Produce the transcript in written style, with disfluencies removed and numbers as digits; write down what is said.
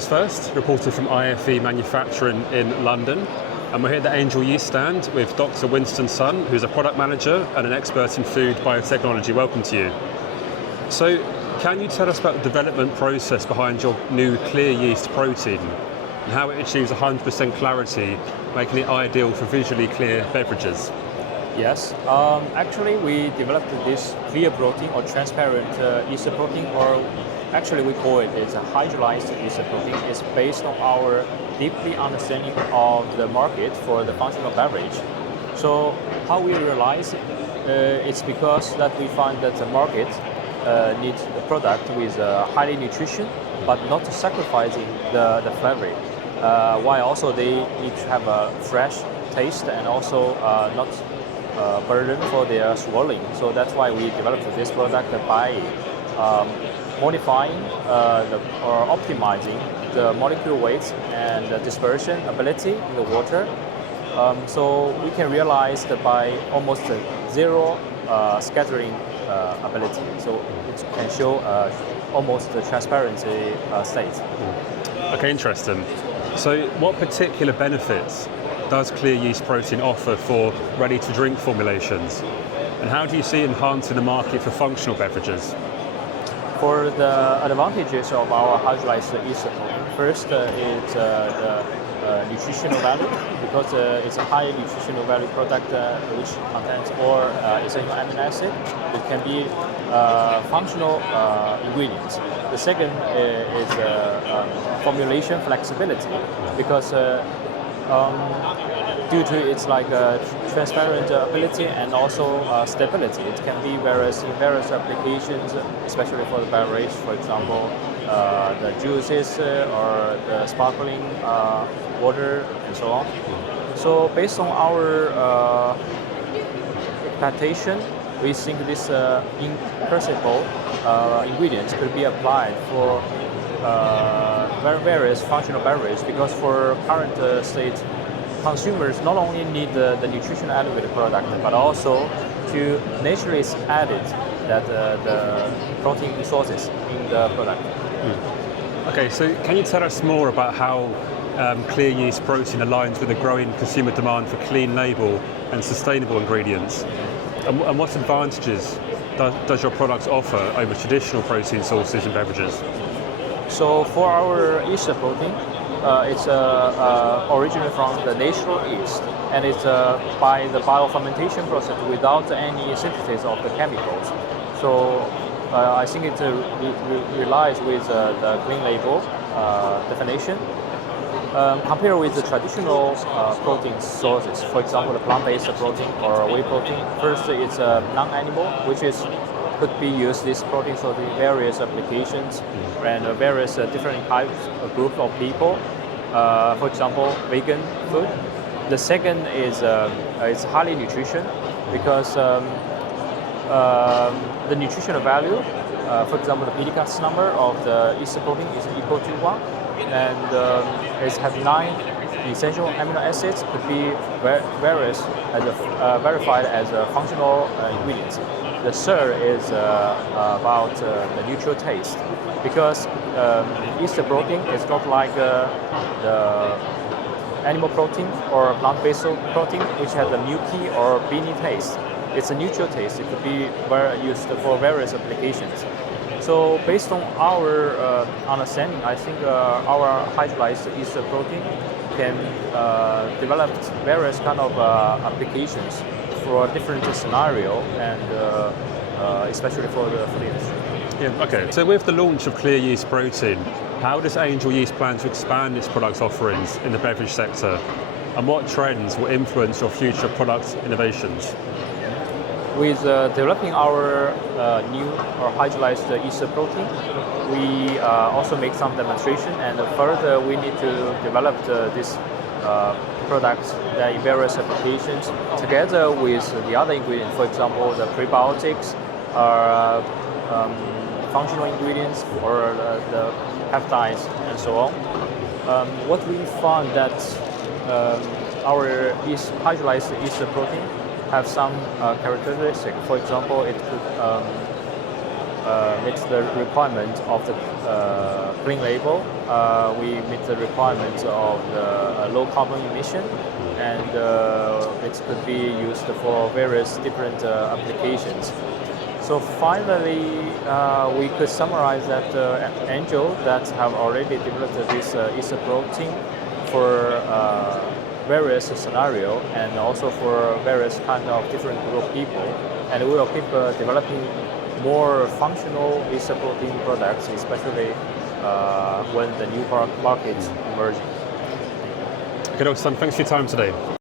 Science First, reported from IFE Manufacturing in London. And we're here at the Angel Yeast stand with Dr. Winston Sun, who's a product manager and an expert in food biotechnology. Welcome to you. So, can you tell us about the development process behind your new Clear Yeast Protein and how it achieves 100% clarity, making it ideal for visually clear beverages? Yes, actually we developed this clear protein or transparent yeast protein, or actually we call it a hydrolyzed yeast protein. It's based on our deeply understanding of the market for the functional beverage. So how we realize it's because that we find that the market needs a product with highly nutrition, but not sacrificing the flavor. While also they need to have a fresh taste and also not burden for their swallowing. So that's why we developed this product by modifying or optimizing the molecule weights and the dispersion ability in the water. So we can realize that by almost zero scattering ability. So it can show almost the transparency state. Okay, interesting. So what particular benefits does Clear Yeast Protein offer for ready-to-drink formulations? And how do you see it enhancing the market for functional beverages? For the advantages of our hydrolyzed yeast protein, first is the nutritional value, because it's a high nutritional value product which contains all essential amino acid. It can be functional ingredients. The second is formulation flexibility, because due to its transparent ability and also stability, it can be in various applications, especially for the beverage, for example, the juices or the sparkling water and so on. So based on our expectation, we think this imperishable ingredients could be applied for various functional beverages, because for current state, consumers not only need the nutrition elevated product, but also to naturally add it that the protein resources in the product. Okay, so can you tell us more about how Clear Yeast Protein aligns with the growing consumer demand for clean label and sustainable ingredients? And what advantages does your product offer over traditional protein sources in beverages? So for our yeast protein, it's originally from the natural yeast, and it's by the biofermentation process without any synthesis of the chemicals. So I think it relies with the clean label definition. Compared with the traditional protein sources, for example, the plant-based protein or whey protein, first it's non-animal, which could be used this protein source in various applications and various different types of group of people. For example, vegan food. The second is it's highly nutrition, because the nutritional value, for example, the BDCAS number of the yeast protein is equal to 1, and it has 9 essential amino acids, could be various as verified as functional ingredients. The third is about the neutral taste, because yeast protein is not like the animal protein or plant-based protein, which has a milky or beany taste. It's a neutral taste. It could be used for various applications. So based on our understanding, I think our hydrolyzed yeast protein can develop various kind of applications for a different scenario, and especially for the food industry. Yeah, okay. So with the launch of Clear Yeast Protein, how does Angel Yeast plan to expand its product offerings in the beverage sector? And what trends will influence your future product innovations? With developing our new or hydrolyzed yeast protein, we also make some demonstration, and further we need to develop this products in various applications together with the other ingredients, for example, the prebiotics, or functional ingredients, or the peptides, and so on. What we found that our hydrolyzed yeast protein have some characteristics. For example, it could meet the requirement of the clean label. We meet the requirements of the low carbon emission, and it could be used for various different applications. So finally, we could summarize that Angel that have already developed this yeast protein for various scenario and also for various kind of different group of people, and we will keep developing more functional yeast protein products, especially when the new market emerging. Okay, Dr. Sun, thanks for your time today.